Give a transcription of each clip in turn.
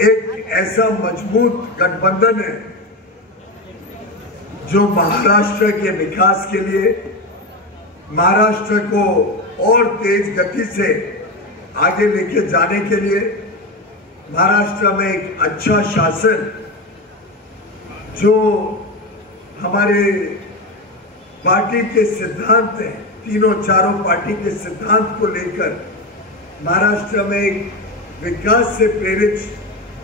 एक ऐसा मजबूत गठबंधन है जो महाराष्ट्र के विकास के लिए, महाराष्ट्र को और तेज गति से आगे लेके जाने के लिए, महाराष्ट्र में एक अच्छा शासन जो हमारे पार्टी के सिद्धांत हैं, तीनों चारों पार्टी के सिद्धांत को लेकर महाराष्ट्र में एक विकास से प्रेरित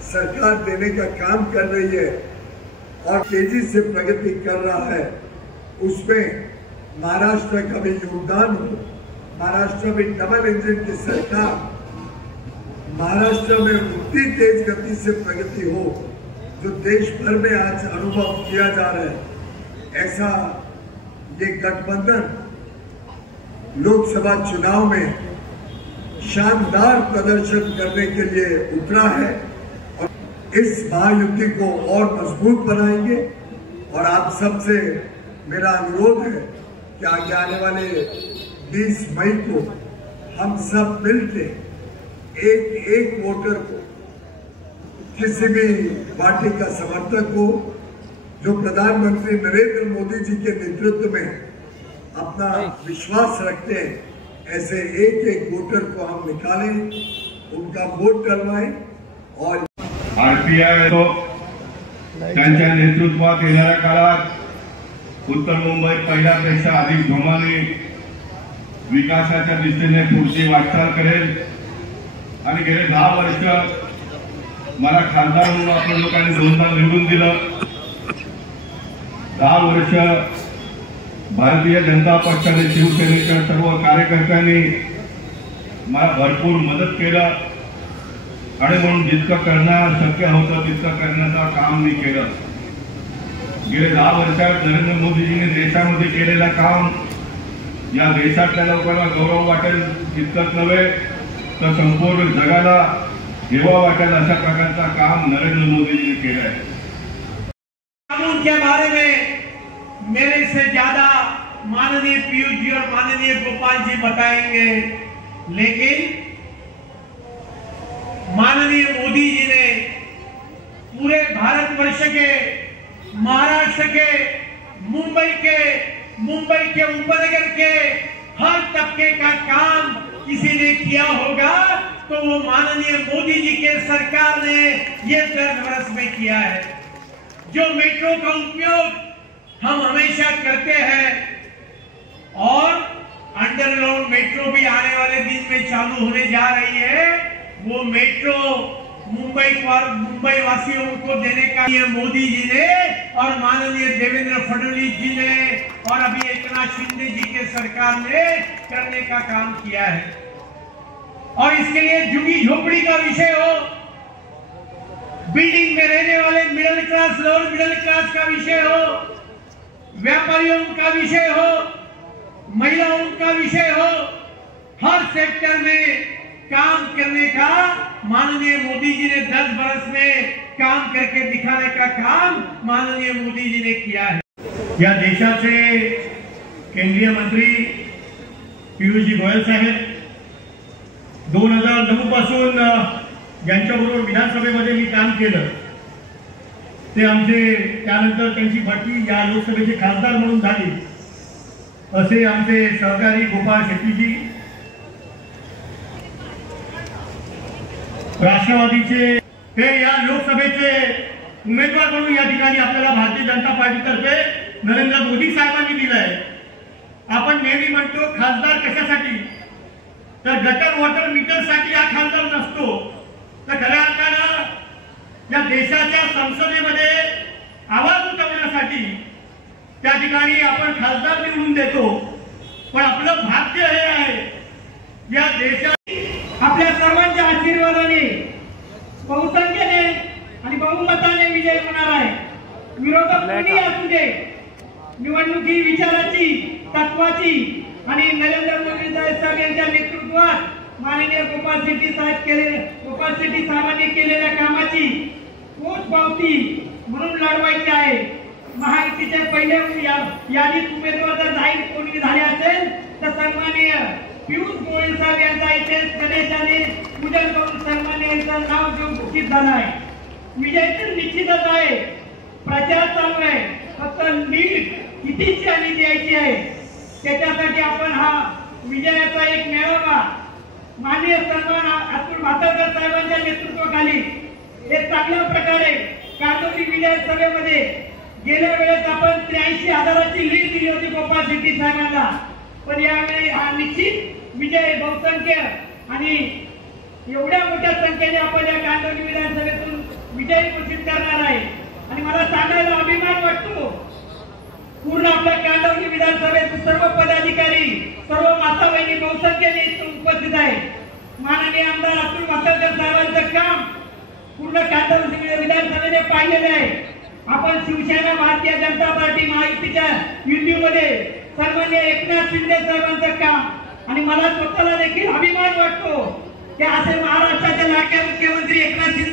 सरकार देने का काम कर रही है और तेजी से प्रगति कर रहा है। उसमें महाराष्ट्र का भी योगदान हो। महाराष्ट्र में डबल इंजन की सरकार, महाराष्ट्र में उतनी तेज गति से प्रगति हो जो देश भर में आज अनुभव किया जा रहा है। ऐसा ये गठबंधन लोकसभा चुनाव में शानदार प्रदर्शन करने के लिए उतरा है और इस महायुति को और मजबूत बनाएंगे। और आप सबसे मेरा अनुरोध है कि आगे आने वाले 20 मई को हम सब मिलके एक एक वोटर को, किसी भी पार्टी का समर्थक हो जो प्रधानमंत्री नरेंद्र मोदी जी के नेतृत्व में अपना विश्वास रखते हैं, ऐसे एक एक वोटर को हम निकालें, उनका वोट डलवाएं। और आरपीआय तो त्यांच्या नेतृत्वात येणाऱ्या काळात उत्तर मुंबईत पहिल्यापेक्षा अधिक जोमाने विकासाच्या दिशेने पुढची वाटचाल करेल आणि गेले 10 वर्ष मला खासदार म्हणून आपल्या लोकांनी दोनदा निवडून दिलं। 10 वर्ष भारतीय जनता पक्षाने, शिवसेनेच्या सर्व कार्यकर्त्यांनी मला भरपूर मदत केलं आणि म्हणून जितकं करणं शक्य होतं तितकं करण्याचं काम मी केलं। गेले 10 वर्षात नरेंद्र मोदीजींनी देशामध्ये केलेलं काम या देशातल्या लोकांना गौरव वाटेल तितकंच नव्हे तर संपूर्ण जगाला हेवा वाटेल अशा प्रकारचं काम नरेंद्र मोदीजींनी केलं आहे। कानून के बारे में मेरे से ज्यादा माननीय पीयूष जी और माननीय गोपाल जी बताएंगे, लेकिन माननीय मोदी जी ने पूरे भारतवर्ष के, महाराष्ट्र के, मुंबई के उपनगर के हर तबके का काम किसी ने किया होगा तो वो माननीय मोदी जी के सरकार ने ये 10 वर्ष में किया है। जो मेट्रो का उपयोग हम हमेशा करते हैं और अंडरग्राउंड मेट्रो भी आने वाले दिन में चालू होने जा रही है, वो मेट्रो मुंबई वासियों को देने का ये मोदी जी ने और माननीय देवेंद्र फडणवीस जी ने और अभी एकनाथ शिंदे जी के सरकार ने करने का काम किया है। और इसके लिए झुग्गी झोपड़ी का विषय हो, बिल्डिंग में रहने वाले middle class, lower middle class का विषय हो, व्यापारियों का विषय हो, महिलाओं का विषय हो, हर सेक्टर में काम करने का माननीय मोदी जी ने 10 वर्ष में काम करके दिखाने का काम माननीय मोदी जी ने किया है। या देशाचे केंद्रीय मंत्री पीयूष जी गोयल साहेब 2009 पासून ज्यांच्याबरोबर विधानसभेमध्ये मी काम केलं ते आमचे, त्यानंतर त्यांची बढती या लोकसभेचे खासदार म्हणून झाली असे आमचे सहकारी गोपाळ शेट्टीजी, राष्ट्रवादीचे ते या लोकसभेचे उमेदवार म्हणून या ठिकाणी आपल्याला भारतीय जनता पार्टीतर्फे नरेंद्र मोदी साहेबांनी दिलाय। आपण नेहमी म्हणतो खासदार कशासाठी, तर गटर वॉटर मीटर साठी हा खासदार नसतो, तर खऱ्या अर्थानं या देशाच्या संसदेमध्ये आवाज उठवण्यासाठी त्या ठिकाणी आपण खासदार निवडून देतो। पण आपलं भाग्य हे आहे या देशात आपल्या सर्वांच्या आशीर्वादाने, बहुसंख्येने आणि बहुमताने विजय होणार आहे। विरोधक कोणी असू दे, निवडणूक ही विचाराची, तत्वाची आणि नरेंद्र मोदी साहेब यांच्या नेतृत्वात माननीय गोपाळ शेट्टी साहेबांनी केलेल्या कामाची पोचपावती म्हणून लढवायची आहे। महायुतीचे पहिले यादीत उमेदवार जर जाहीर कोणी झाले असेल तर सन्माननीय पियुष गोयल साहेब यांचा इथे गणेशाने पूजन करून सन्मान यांचं नाव घेऊन घोषित झालं आहे. विजय तर निश्चितच आहे, प्रचार चालू आहे, फक्त लीड कितीची आणि द्यायची आहे त्याच्यासाठी आपण हा विजयाचा एक मेळावा माननीय सन्मान अतुल भातकर साहेबांच्या नेतृत्वाखाली हे चांगल्या प्रकारे कांदोली विधानसभेमध्ये गेल्या वेळेस आपण 83,000ची लीड दिली होती गोपाळ शेट्टी साहेबांना, पण यावेळी हा निश्चित विजय बहुसंख्य आणि एवढ्या मोठ्या संख्येने आपण या कांदोली विधानसभेतून विजय घोषित करणार आहे. आणि मला सांगायला अभिमान वाटतो, पूर्ण आपल्या कांदोली विधानसभेत सर्व पदाधिकारी सर्व माता बहिणी बहुसंख्येने उपस्थित आहेत. माननीय आमदार अतुल भातकर साहेबांचं काम पूर्ण कांदोली विधानसभेने पाहिलेलं आहे. आपण शिवसेना भारतीय जनता पार्टी महायुतीच्या युतीमध्ये सन्माननीय एकनाथ शिंदे साहेबांचं काम आणि मला स्वतःला देखील अभिमान वाटतो की असे महाराष्ट्राचे लाडके मुख्यमंत्री एकनाथ शिंदे